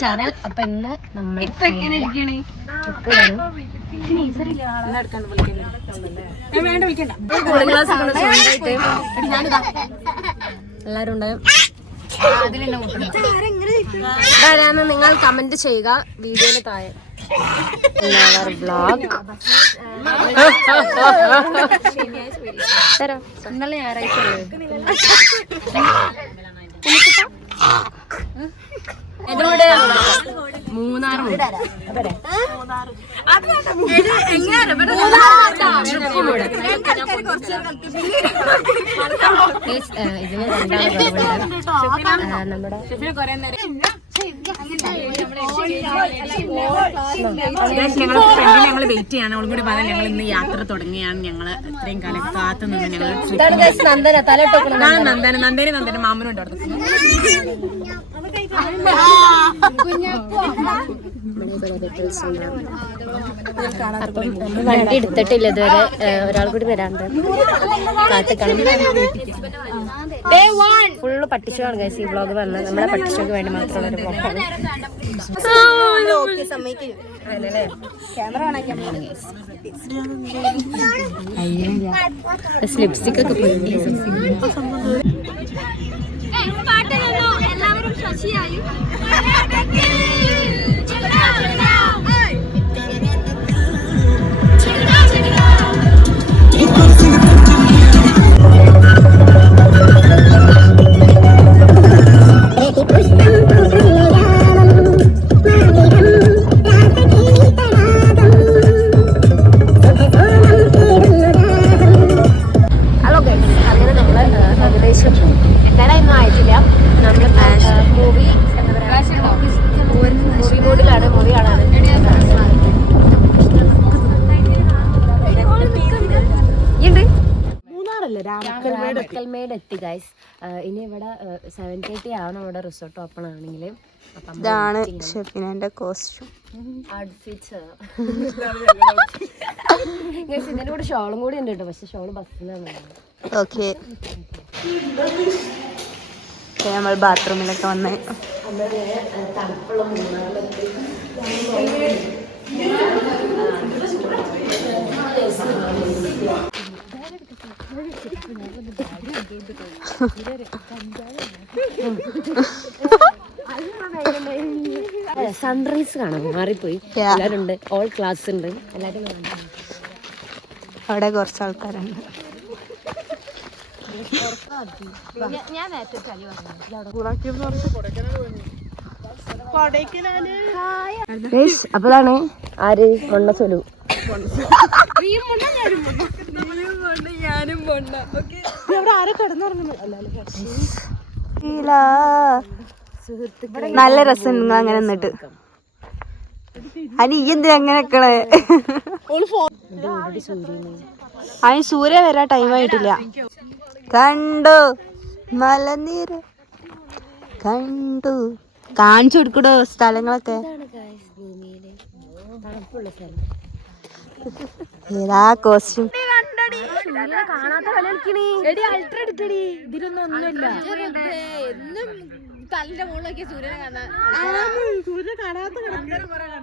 Channel. അപ്പൊ ഇന്ന് നമ്മൾ എല്ലാരും ഉണ്ട്. ആരാന്ന് നിങ്ങൾ കമന്റ് ചെയ്യുക വീഡിയോയില് താഴെ. വ്ലോഗ് ഇന്നലെ ഞായറാഴ്ച മൂന്നാറും ഇതിന് നമ്മുടെ ഞങ്ങൾ വെയിറ്റ് ചെയ്യാണ്. അവളും കൂടി പറഞ്ഞാൽ ഞങ്ങൾ ഇന്ന് യാത്ര തുടങ്ങിയാണ്. ഞങ്ങള് ഇത്രയും കാലം കാത്തു നിന്ന് ഞങ്ങൾ നന്ദന മാമനും ഉണ്ട് അവിടെ. അപ്പം നമ്മൾ വണ്ടി എടുത്തിട്ടില്ല ഇതുവരെ. ഒരാൾ കൂടി വരാണ്ട് കാത്തിക്കണം. ഫുള്ള് പട്ടിഷോയാണ് ഗൈസ് ഈ വ്ളോഗ് വന്നത്. നമ്മുടെ പട്ടിഷോക്ക് വേണ്ടി മാത്രമുള്ള ഒരു വ്ളോഗാണ്. ലിപ്സ്റ്റിക് ഒക്കെ പോയി. എത്തി ഗൈസ്. ഇനി ഇവിടെ 7:30 ആവണം ഇവിടെ റിസോർട്ട് ഓപ്പൺ ആണെങ്കിൽ. ഇതാണ് ഷെഫിനെ കോസ്റ്റ്യൂം ഔട്ട്ഫിറ്റ്സ്. ഇതിന്റെ കൂടെ ഷോളും കൂടി ഉണ്ട് കേട്ടോ. പക്ഷെ ഷോള് ബസ്സിലാണ്. ഓക്കെ നമ്മൾ ബാത്റൂമിലൊക്കെ വന്നേ. തണുപ്പുള്ള മൂന്നാറിലെത്തി. സൺറൈസ് കാണാൻ മാറിപ്പോയി. എല്ലാരും ഉണ്ട്. ഓൾ ക്ലാസ് ഉണ്ട്. എല്ലാരും അവിടെ കുറച്ച് ആൾക്കാരുണ്ട്. അപ്പതാണ് ആര് മണ്ണ സൊലു. നല്ല രസം നിങ്ങൾ അങ്ങനെ നിന്നിട്ട്. അനി ഈ എന്തിനാ അങ്ങനെ നിക്കണേ? അതിന് സൂര്യ വരാൻ ടൈം ആയിട്ടില്ല. കണ്ടു മലനീര് കണ്ടു. കാണിച്ചു കൊടുക്കടോ സ്ഥലങ്ങളൊക്കെ. ഏതാ കോസ്റ്റ്യൂം കാണാത്ത കളി കളിക്കണേ. അൾട്ര എടുക്കടി. ഇതിലൊന്നും ഒന്നുമില്ല. തലിന്റെ മുകളിലൊക്കെ സൂര്യനെ കാണാൻ